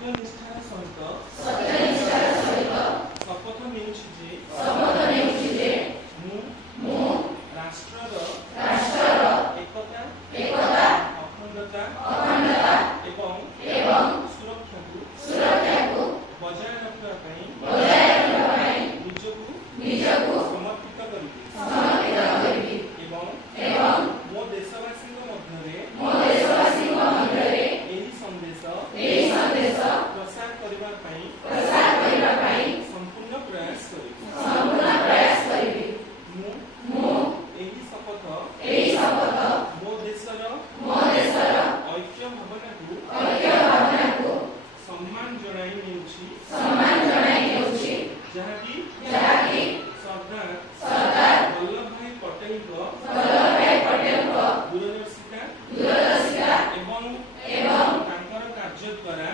सत्यनिष्ठार सहित शपथ नेउछि जे मु राष्ट्रर एकता अखंडता एवं सुरक्षा को बजाय रखिबा पई निजकु समर्पित करिबि एवं मो देशवासी मध्य संदेश प्रसार करबा पई संपूर्ण प्रयास करिबि मु एही शपथ मो देशर ऐक्य भावना को सम्मान जणाई नेउछि जहाँकि सरदार वल्लभ भाई पटेल को दूरदर्शिता एवं तांकर कार्य द्वारा